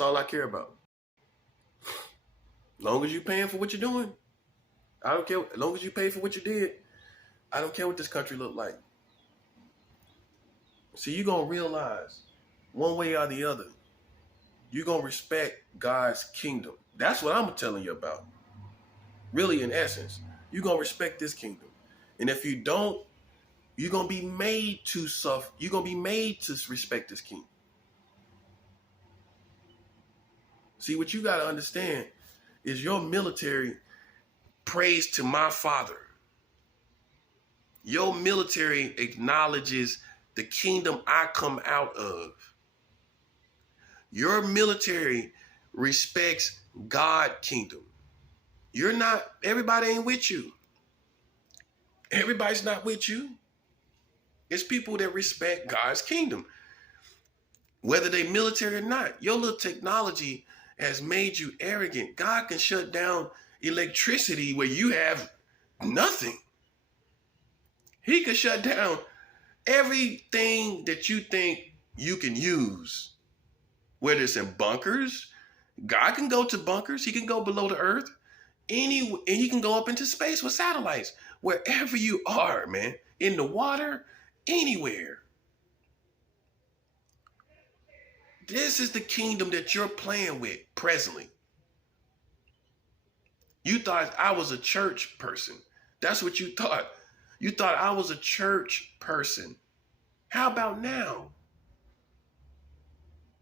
all I care about. As long as you're paying for what you're doing, I don't care. As long as you pay for what you did, I don't care what this country look like. See, you're going to realize one way or the other, you're going to respect God's kingdom. That's what I'm telling you about. Really, in essence, you're going to respect this kingdom. And if you don't, you're going to be made to suffer. You're going to be made to respect this king. See, what you got to understand is your military prays to my Father. Your military acknowledges the kingdom I come out of. Your military respects God's kingdom. You're not, everybody ain't with you. Everybody's not with you. It's people that respect God's kingdom, whether they military or not. Your little technology has made you arrogant. God can shut down electricity where you have nothing. He can shut down everything that you think you can use, whether it's in bunkers. God can go to bunkers. He can go below the earth. And he can go up into space with satellites. Wherever you are, man, in the water, anywhere. This is the kingdom that you're playing with presently. You thought I was a church person. That's what you thought. You thought I was a church person. How about now?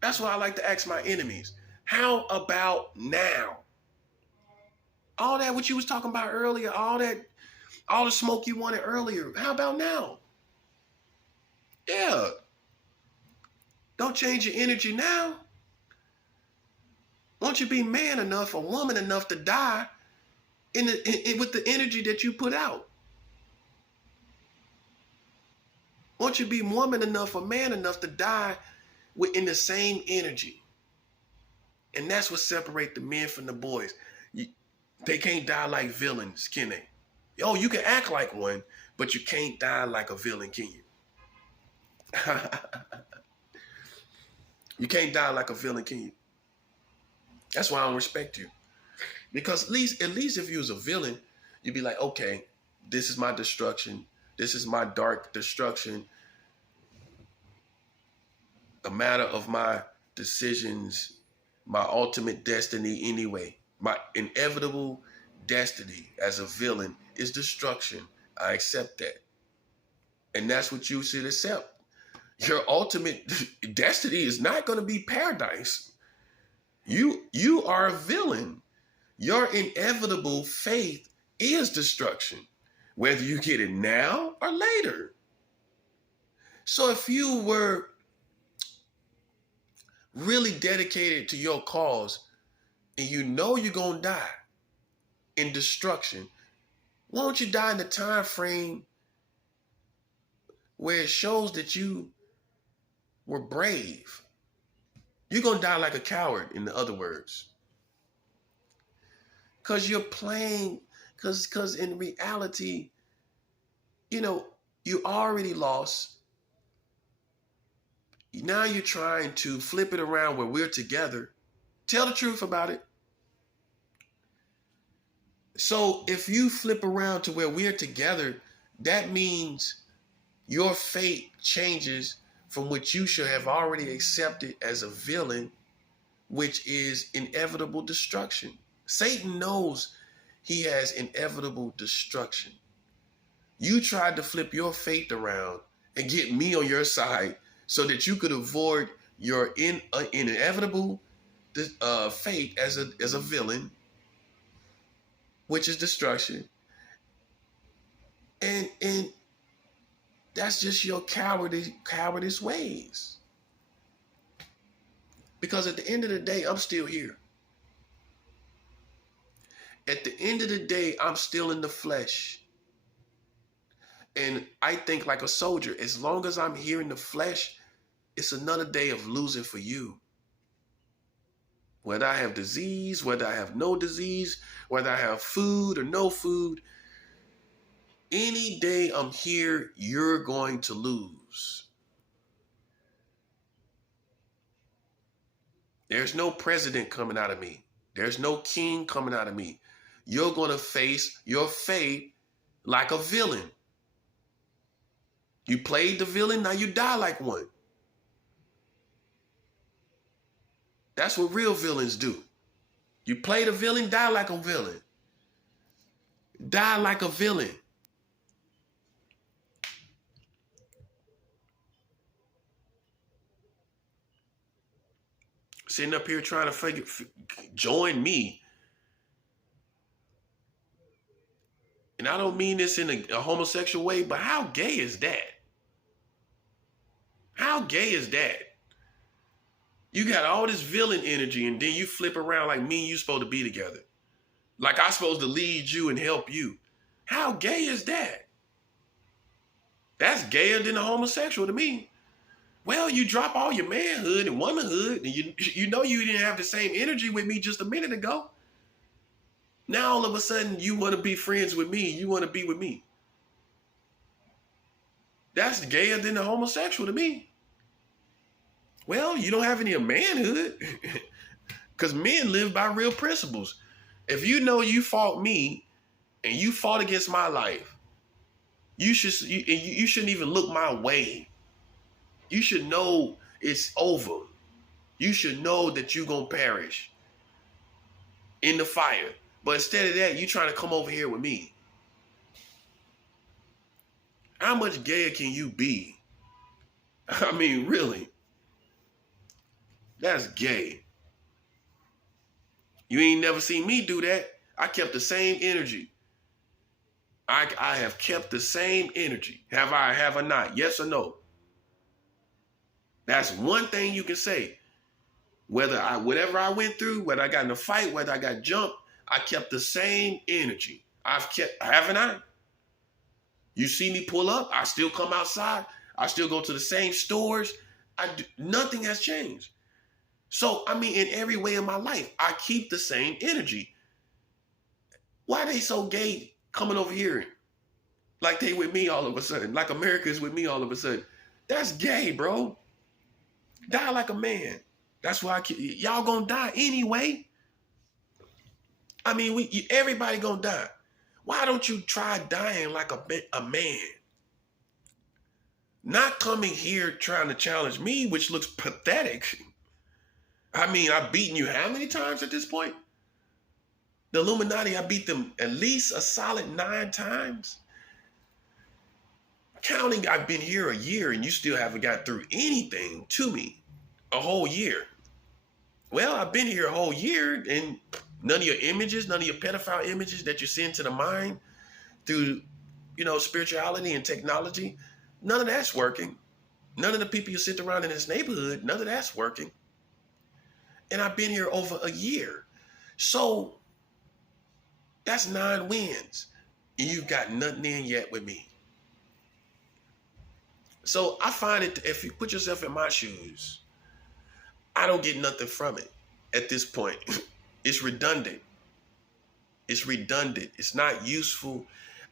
That's what I like to ask my enemies. How about now? All that what you was talking about earlier, all the smoke you wanted earlier, how about now? Yeah. Don't change your energy now. Won't you be man enough or woman enough to die with the energy that you put out? Won't you be woman enough or man enough to die in the same energy? And that's what separates the men from the boys. They can't die like villains, can they? Oh, you can act like one, but you can't die like a villain, can you? You can't die like a villain, can you? That's why I don't respect you. Because at least if you was a villain, you'd be like, okay, this is my destruction. This is my dark destruction. A matter of my decisions, my ultimate destiny anyway. My inevitable destiny as a villain is destruction. I accept that. And that's what you should accept. Your ultimate destiny is not going to be paradise. You are a villain. Your inevitable fate is destruction, whether you get it now or later. So if you were really dedicated to your cause and you know you're going to die in destruction, why don't you die in the time frame where it shows that you were brave? You're going to die like a coward, in other words. Because you're playing, because in reality, you already lost. Now you're trying to flip it around where we're together. Tell the truth about it. So if you flip around to where we're together, that means your fate changes from what you should have already accepted as a villain, which is inevitable destruction. Satan knows he has inevitable destruction. You tried to flip your fate around and get me on your side so that you could avoid your inevitable fate as a villain, which is destruction. And that's just your cowardice ways. Because at the end of the day, I'm still here. At the end of the day, I'm still in the flesh. And I think like a soldier, as long as I'm here in the flesh, it's another day of losing for you. Whether I have disease, whether I have no disease, whether I have food or no food, any day I'm here, you're going to lose. There's no president coming out of me. There's no king coming out of me. You're going to face your fate like a villain. You played the villain, now you die like one. That's what real villains do. You play the villain, die like a villain. Die like a villain. Sitting up here trying to join me. And I don't mean this in a homosexual way, but how gay is that? How gay is that? You got all this villain energy and then you flip around like me and you supposed to be together. Like I'm supposed to lead you and help you. How gay is that? That's gayer than a homosexual to me. Well, you drop all your manhood and womanhood and you know you didn't have the same energy with me just a minute ago. Now all of a sudden you want to be friends with me. You want to be with me. That's gayer than a homosexual to me. Well, you don't have any manhood because men live by real principles. If you know you fought me and you fought against my life, you shouldn't even look my way. You should know it's over. You should know that you're going to perish in the fire. But instead of that, you trying to come over here with me. How much gayer can you be? I mean, really. That's gay. You ain't never seen me do that. I kept the same energy. I have kept the same energy. Have I not? Yes or no? That's one thing you can say. Whatever I went through, whether I got in a fight, whether I got jumped, I kept the same energy. Haven't I? You see me pull up, I still come outside. I still go to the same stores. Nothing has changed. So, I mean, in every way of my life, I keep the same energy. Why are they so gay coming over here? Like they with me all of a sudden. Like America is with me all of a sudden. That's gay, bro. Die like a man. That's why y'all gonna die anyway. I mean, everybody gonna die. Why don't you try dying like a man? Not coming here trying to challenge me, which looks pathetic. I mean, I've beaten you how many times at this point? The Illuminati, I beat them at least a solid 9 times. Counting, I've been here a year and you still haven't got through anything to me. A whole year. Well, I've been here a whole year and none of your images, none of your pedophile images that you send to the mind through, spirituality and technology, none of that's working. None of the people you sit around in this neighborhood, none of that's working. And I've been here over a year. So that's 9 wins. And you've got nothing in yet with me. So I find it, if you put yourself in my shoes, I don't get nothing from it at this point. It's redundant. It's redundant. It's not useful.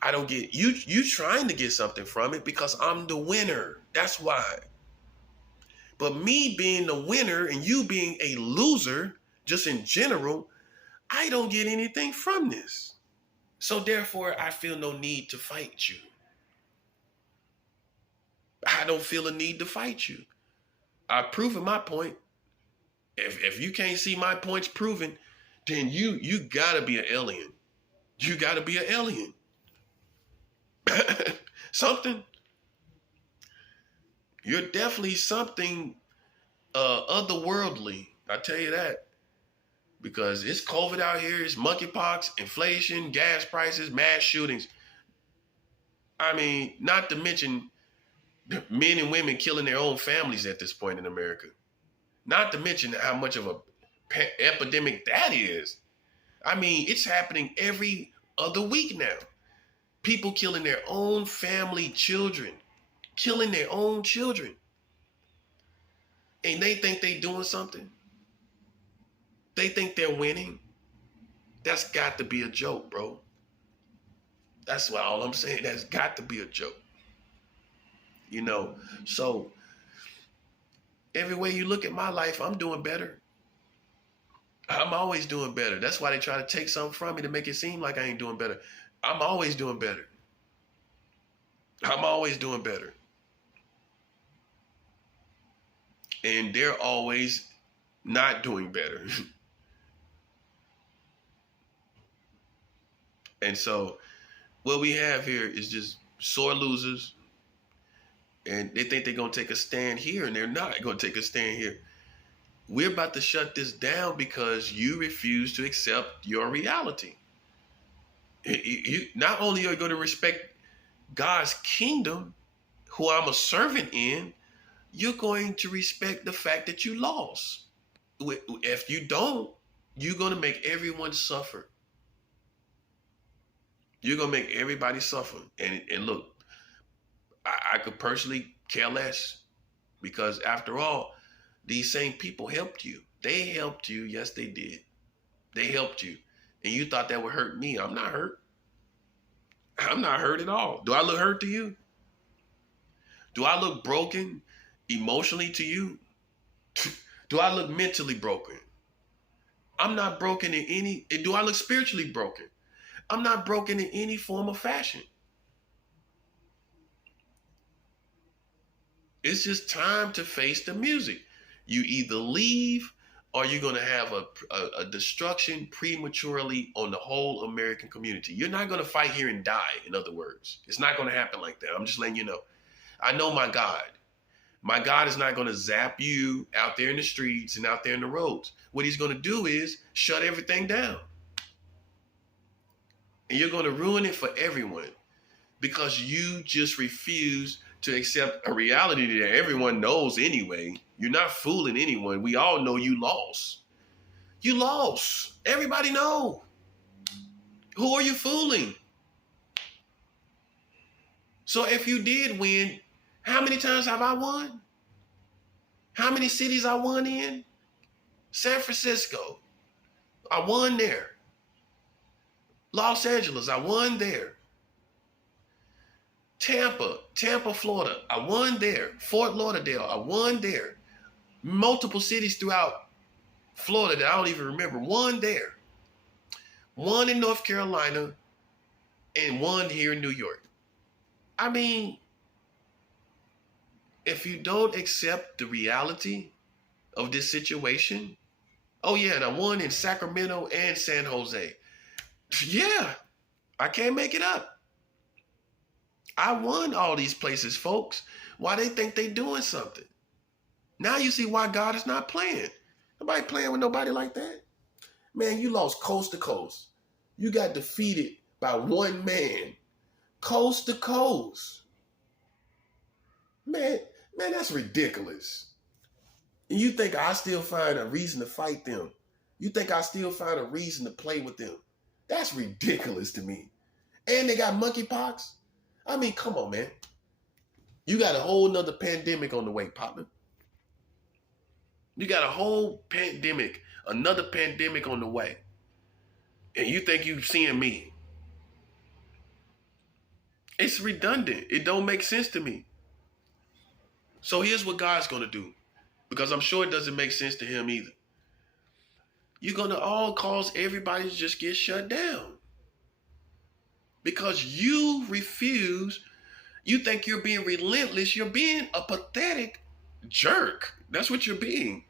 I don't get, you trying to get something from it because I'm the winner. That's why. But me being the winner and you being a loser, just in general, I don't get anything from this. So therefore, I feel no need to fight you. I don't feel a need to fight you. I've proven my point. If you can't see my points proven, then you gotta be an alien. You gotta be an alien. Something. You're definitely something otherworldly. I tell you that. Because it's COVID out here, it's monkeypox, inflation, gas prices, mass shootings. I mean, not to mention men and women killing their own families at this point in America. Not to mention how much of a epidemic that is. I mean, it's happening every other week now. People killing their own family children. Killing their own children. And they think they're doing something. They think they're winning. That's got to be a joke, bro. That's what all I'm saying. That's got to be a joke. So every way you look at my life, I'm doing better. I'm always doing better. That's why they try to take something from me to make it seem like I ain't doing better. I'm always doing better. I'm always doing better. And they're always not doing better. And so what we have here is just sore losers. And they think they're going to take a stand here, and they're not going to take a stand here. We're about to shut this down because you refuse to accept your reality. You not only are you going to respect God's kingdom, who I'm a servant in, you're going to respect the fact that you lost. If you don't, you're going to make everyone suffer. You're going to make everybody suffer. And look, I could personally care less, because after all, these same people helped you. They helped you. Yes, they did. They helped you. And you thought that would hurt me. I'm not hurt. I'm not hurt at all. Do I look hurt to you? Do I look broken emotionally to you? Do I look mentally broken? I'm not broken in any. Do I look spiritually broken? I'm not broken in any form of fashion. It's just time to face the music. You either leave, or you're going to have a destruction prematurely on the whole American community. You're not going to fight here and die, in other words. It's not going to happen like that. I'm just letting you know. I know my God. My God is not going to zap you out there in the streets and out there in the roads. What he's going to do is shut everything down. And you're going to ruin it for everyone, because you just refuse to accept a reality that everyone knows anyway. You're not fooling anyone. We all know you lost. You lost. Everybody know. Who are you fooling? So if you did win, how many times have I won? How many cities I won in? San Francisco, I won there. Los Angeles, I won there. Tampa, Florida, I won there. Fort Lauderdale, I won there. Multiple cities throughout Florida that I don't even remember, won there. One in North Carolina, and one here in New York. I mean, if you don't accept the reality of this situation, oh yeah, and I won in Sacramento and San Jose. Yeah, I can't make it up. I won all these places, folks. Why they think they doing something? Now you see why God is not playing. Nobody playing with nobody like that. Man, you lost coast to coast. You got defeated by one man, coast to coast. Man, that's ridiculous. And you think I still find a reason to fight them? You think I still find a reason to play with them? That's ridiculous to me. And they got monkeypox. I mean, come on, man. You got a whole nother pandemic on the way, partner. You got a whole pandemic, another pandemic on the way. And you think you're seeing me. It's redundant. It don't make sense to me. So here's what God's going to do, because I'm sure it doesn't make sense to him either. You're going to all cause everybody to just get shut down. Because you refuse, you think you're being relentless, you're being a pathetic jerk. That's what you're being.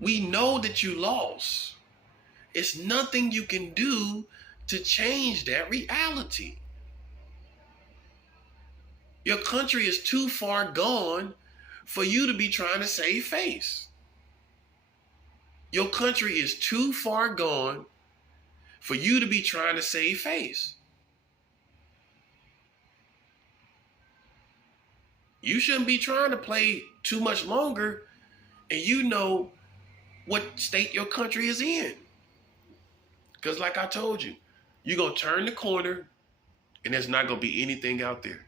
We know that you lost. It's nothing you can do to change that reality. Your country is too far gone for you to be trying to save face. Your country is too far gone for you to be trying to save face. You shouldn't be trying to play too much longer, and you know what state your country is in. Because like I told you, you're going to turn the corner and there's not going to be anything out there.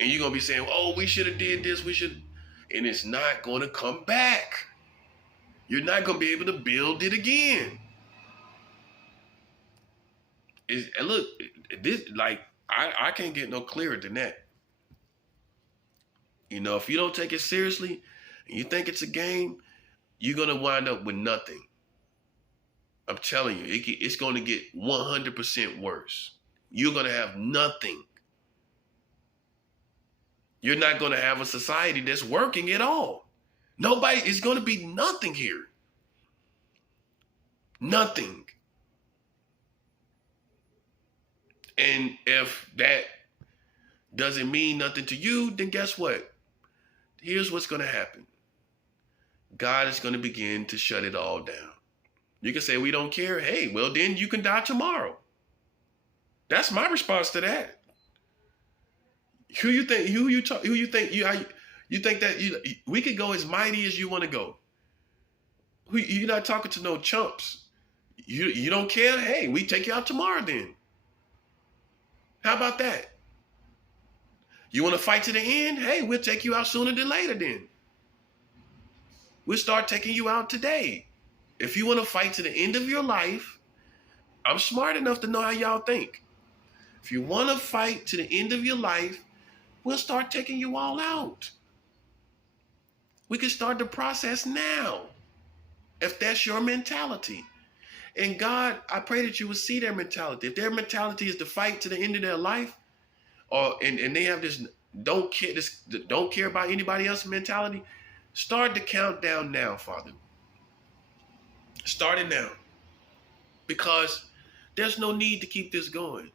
And you're going to be saying, oh, we should have did this, and it's not going to come back. You're not going to be able to build it again. Look, this, like, I can't get no clearer than that. You know, if you don't take it seriously and you think it's a game, you're going to wind up with nothing. I'm telling you, it's going to get 100% worse. You're going to have nothing. You're not going to have a society that's working at all. Nobody is going to be nothing here. Nothing. And if that doesn't mean nothing to you, then guess what? Here's what's going to happen. God is going to begin to shut it all down. You can say we don't care. Hey, well then you can die tomorrow. That's my response to that. You think that we could go as mighty as you want to go. You're not talking to no chumps. You don't care? Hey, we take you out tomorrow then. How about that? You want to fight to the end? Hey, we'll take you out sooner than later then. We'll start taking you out today. If you want to fight to the end of your life, I'm smart enough to know how y'all think. If you want to fight to the end of your life, we'll start taking you all out. We can start the process now, if that's your mentality. And God, I pray that you will see their mentality. If their mentality is to fight to the end of their life, and they have this don't care about anybody else's mentality, start the countdown now, Father. Start it now. Because there's no need to keep this going.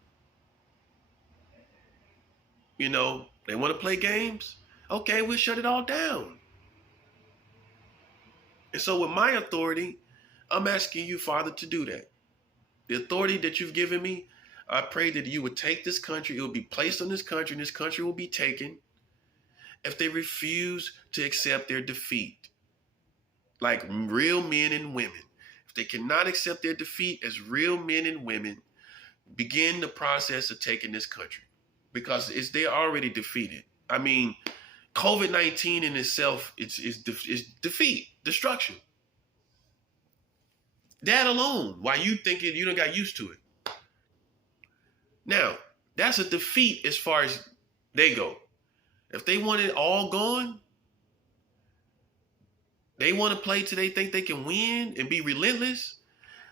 You know, they want to play games? Okay, we'll shut it all down. And so with my authority, I'm asking you, Father, to do that. The authority that you've given me, I pray that you would take this country, it will be placed on this country, and this country will be taken if they refuse to accept their defeat, like real men and women. If they cannot accept their defeat as real men and women, begin the process of taking this country, because they're already defeated. I mean, COVID-19 in itself is defeat, destruction. That alone, why you thinking you don't got used to it. Now, that's a defeat as far as they go. If they want it all gone, they want to play till they think they can win and be relentless.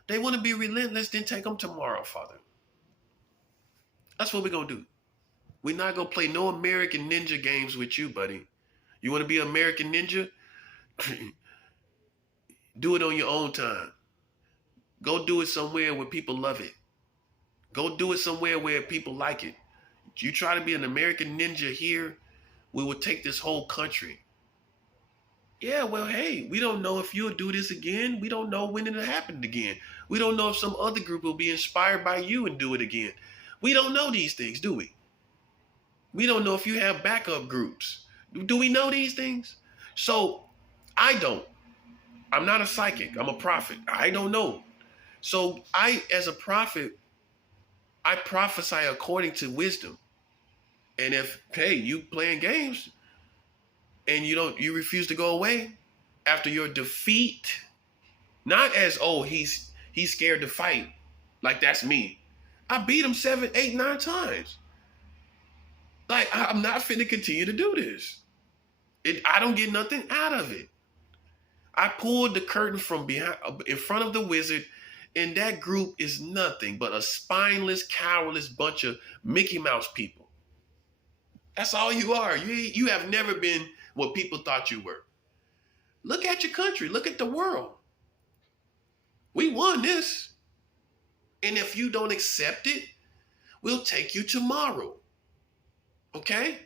They want to be relentless, then take them tomorrow, Father. That's what we're going to do. We're not going to play no American Ninja games with you, buddy. You want to be an American Ninja? Do it on your own time. Go do it somewhere where people love it. Go do it somewhere where people like it. You try to be an American Ninja here, we will take this whole country. Yeah, well, hey, we don't know if you'll do this again. We don't know when it'll happen again. We don't know if some other group will be inspired by you and do it again. We don't know these things, do we? We don't know if you have backup groups. Do we know these things? So I don't. I'm not a psychic. I'm a prophet. I don't know. So I, as a prophet, I prophesy according to wisdom. And if, hey, you playing games and you refuse to go away after your defeat, not as, oh, he's scared to fight, like that's me. I beat him 7, 8, 9 times. Like, I'm not finna continue to do this. I don't get nothing out of it. I pulled the curtain from behind, in front of the wizard, and that group is nothing but a spineless, cowardless bunch of Mickey Mouse people. That's all you are. You have never been what people thought you were. Look at your country. Look at the world. We won this. And if you don't accept it, we'll take you tomorrow. Okay?